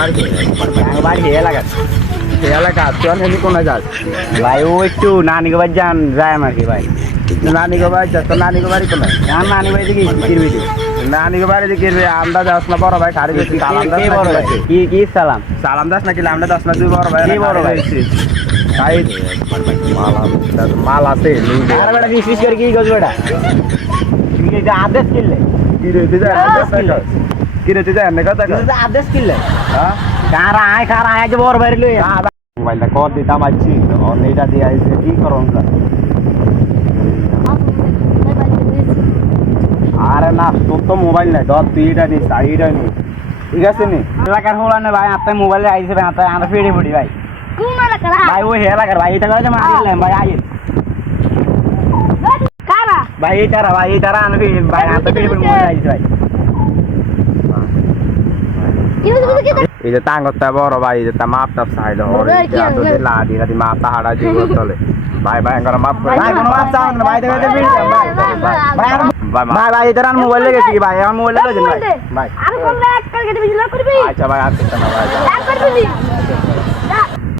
বাড়ি এলাকা এলাকা তুই এমনি কোনে যাস ভাই ও একটু নানি বাড়ি যান যায় আমাকে ভাই নানি গো বাড়ি যাস তো নানি গো বাড়ি কোনে আমার নানি বাড়ি থেকে কিরবি নানি গো বাড়ি দিকে আমরা যাস না বড় ভাই খাড়ি গেছি সালাম দাস বড় ভাই কি সালাম সালাম দাস নাকি আমরা দাস না তুই বড় ভাই কি বড় ভাই? ভাই মাল আছে আর বেটা বিশ করে কি গজ বেটা তুমি এটা আদেশ কিনলে কিরে তুই কিরে তুই এনে কথা তুমি তো আদেশ কিনলে হ্যাঁ কার আয় যে বড় বাইরে লই মোবাইলটা কত দিতাম আছি অনেকটা দিয়ে আইছে কি করুন আরে না তোর তো মোবাইল নাই ধর তুই এটা নিস এইটা নিস ঠিক আছে নি এলাকার হলা না ভাই আপনার মোবাইলে আইছে ভাই আপনার ফেড়ে পড়ি ভাই কোন এলাকার ভাই ওই এলাকার ভাই এটা করে মারিলাম ভাই আইন কারা ভাই এই তারা আনবি ভাই আপনার ফেড়ে পড়ি মোবাইল আইছে ভাই এই যে টাঙ্গতা বড় ভাই এই যে তা মাপ টাপ চাইলো ওরে তো যে লাদি লাদি মাপ হাড়া দিব চলে ভাই ভাই করে মাপ করে ভাই কোনো মাপ চাও না ভাই দেখে ফেড়ে ভাই ভাই এই তারা মোবাইল লেগেছি ভাই আমার মোবাইল লেগেছে ভাই ভাই আর কোন এক কালকে দিবি লক করবি আচ্ছা ভাই আসছে না ভাই লক করবি